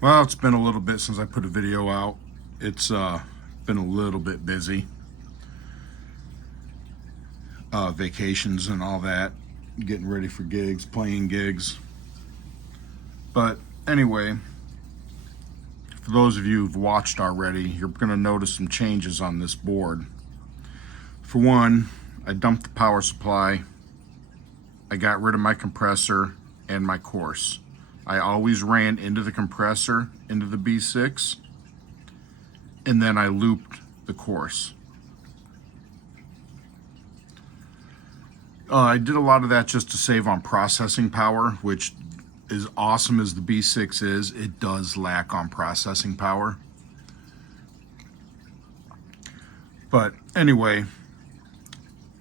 Well, it's been a little bit since I put a video out. It's been a little bit busy. Vacations and all that, getting ready for gigs, playing gigs. But anyway, for those of you who've watched already, you're going to notice some changes on this board. For one, I dumped the power supply. I got rid of my compressor and my course. I always ran into the compressor, into the B6, and then I looped the course. I did a lot of that just to save on processing power, which, as awesome as the B6 is, it does lack on processing power. But anyway,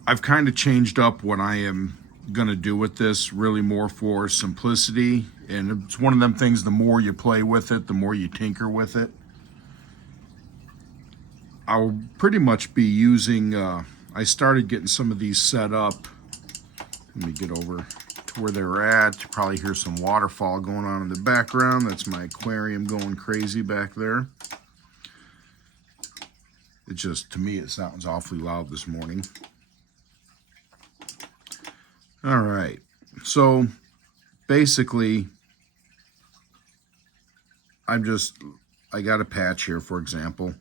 I've kind of changed up what I am going to do with this, really more for simplicity. And it's one of them things, the more you play with it, the more you tinker with it. I'll pretty much be using, I started getting some of these set up. Let me get over to where they're at. You probably hear some waterfall going on in the background. That's my aquarium going crazy back there. It just, to me, it sounds awfully loud this morning. All right. So basically, I got a patch here, for example.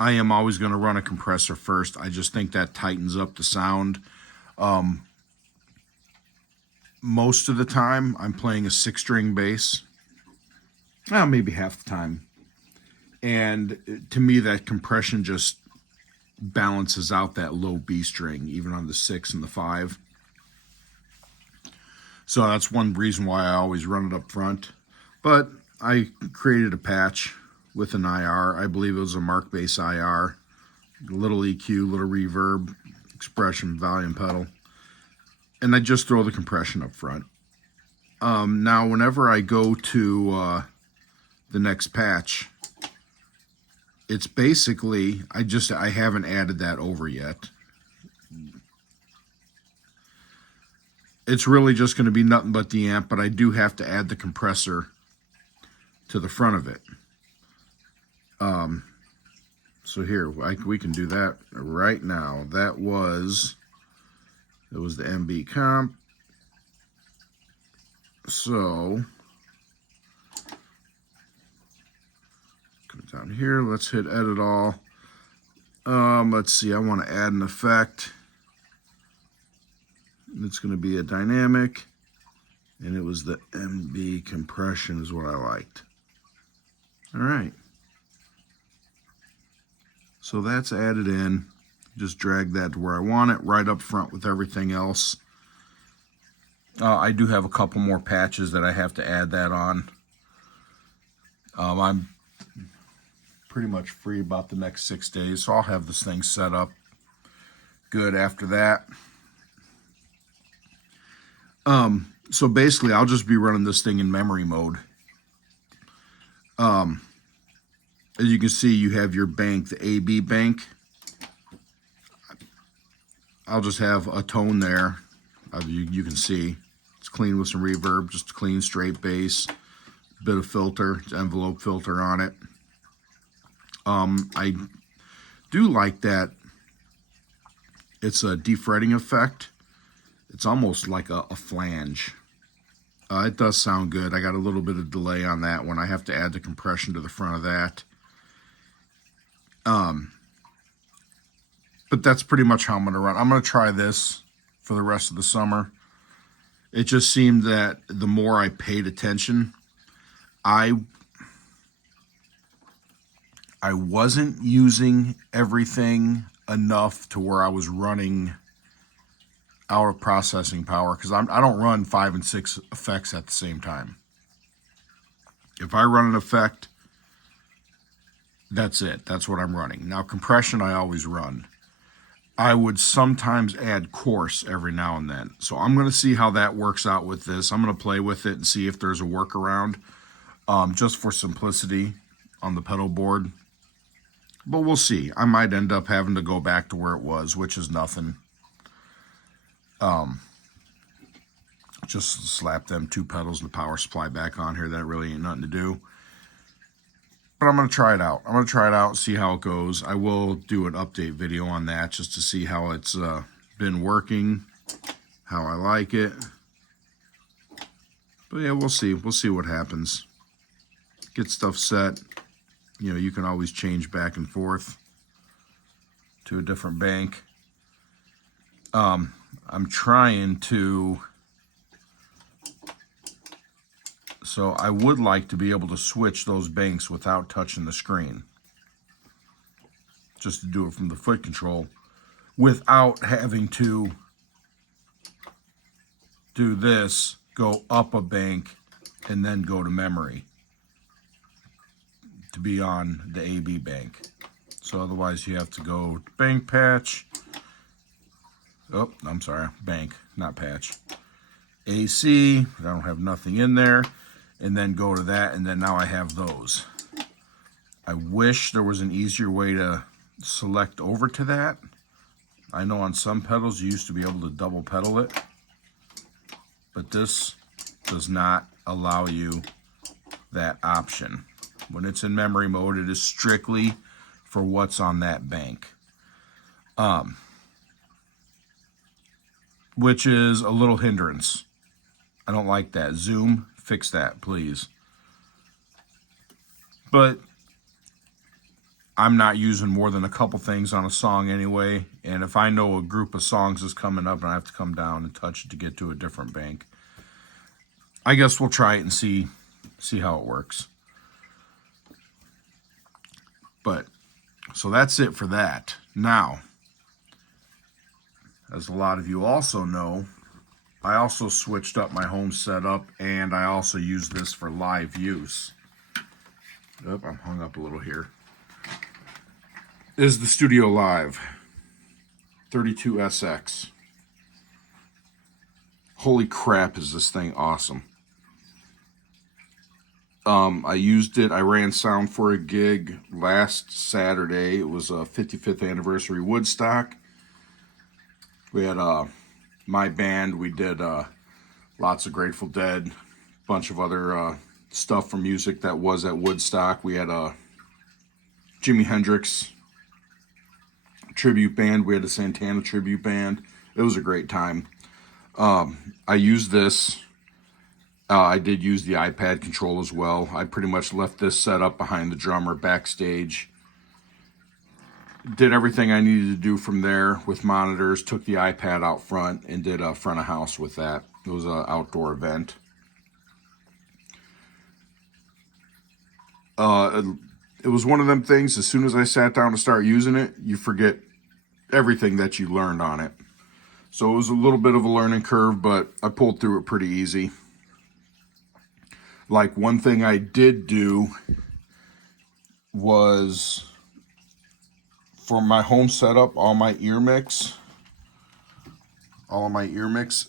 I am always going to run a compressor first. I just think that tightens up the sound. Most of the time, I'm playing a 6-string bass. Well, maybe half the time. And to me, that compression just balances out that low B string, even on the 6 and the 5. So that's one reason why I always run it up front. But I created a patch with an IR. I believe it was a Mark Bass IR. A little EQ, little reverb, expression, volume pedal. And I just throw the compression up front. Now, whenever I go to the next patch, it's basically, I haven't added that over yet. It's really just going to be nothing but the amp, but I do have to add the compressor to the front of it. So here, we can do that right now. It was the MB comp. So come down here, let's hit edit all. Let's see, I want to add an effect. It's going to be a dynamic, and it was the MB compression is what I liked. All right. So that's added in. Just drag that to where I want it, right up front with everything else. I do have a couple more patches that I have to add that on. I'm pretty much free about the next 6 days, so I'll have this thing set up good after that. So basically, I'll just be running this thing in memory mode. As you can see, you have your bank, the AB bank. I'll just have a tone there. You can see it's clean with some reverb, just a clean straight bass, bit of filter, envelope filter on it. I do like that it's a defretting effect. It's almost like a flange. It does sound good. I got a little bit of delay on that one. I have to add the compression to the front of that. But that's pretty much how I'm going to run. I'm going to try this for the rest of the summer. It just seemed that the more I paid attention, I wasn't using everything enough to where I was running out of processing power, because I don't run 5 and 6 effects at the same time. If I run an effect, that's it. That's what I'm running. Now, compression I always run. I would sometimes add coarse every now and then. So I'm going to see how that works out with this. I'm going to play with it and see if there's a workaround, just for simplicity on the pedal board. But we'll see. I might end up having to go back to where it was, which is nothing. Just slap them 2 pedals and the power supply back on here. That really ain't nothing to do. But I'm going to try it out. I'm going to try it out, see how it goes. I will do an update video on that just to see how it's been working, how I like it. But yeah, we'll see. We'll see what happens. Get stuff set. You know, you can always change back and forth to a different bank. I'm trying to... So I would like to be able to switch those banks without touching the screen. Just to do it from the foot control without having to do this, go up a bank, and then go to memory to be on the AB bank. So otherwise you have to go bank patch. Oh, I'm sorry, bank, not patch. AC, I don't have nothing in there. And then go to that, and then now I have those. I wish there was an easier way to select over to that. I know on some pedals you used to be able to double pedal it, but this does not allow you that option. When it's in memory mode, it is strictly for what's on that bank. Which is a little hindrance. I don't like that. Zoom, fix that, please. But I'm not using more than a couple things on a song anyway, and if I know a group of songs is coming up and I have to come down and touch it to get to a different bank, I guess we'll try it and see how it works. But so that's it for that. Now, as a lot of you also know, I also switched up my home setup, and I also use this for live use. Oh, I'm hung up a little here. This is the Studio Live 32SX. Holy crap, is this thing awesome. I used it, I ran sound for a gig last Saturday. It was a 55th anniversary Woodstock. We had my band, we did lots of Grateful Dead, bunch of other stuff from music that was at Woodstock. We had a Jimi Hendrix tribute band, we had a Santana tribute band. It was a great time. I used this. I did use the iPad control as well. I pretty much left this set up behind the drummer backstage. Did everything I needed to do from there with monitors, took the iPad out front and did a front of house with that. It was an outdoor event. It was one of them things, as soon as I sat down to start using it, you forget everything that you learned on it. So it was a little bit of a learning curve, but I pulled through it pretty easy. Like, one thing I did do was, for my home setup, all of my ear mix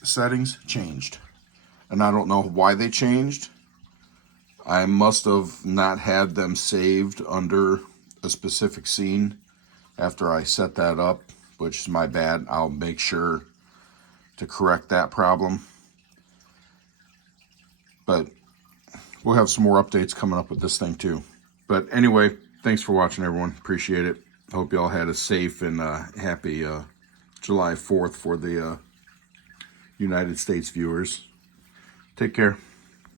settings changed. And I don't know why they changed. I must have not had them saved under a specific scene after I set that up, which is my bad. I'll make sure to correct that problem. But we'll have some more updates coming up with this thing too. But anyway, thanks for watching, everyone. Appreciate it. Hope you all had a safe and happy July 4th for the United States viewers. Take care.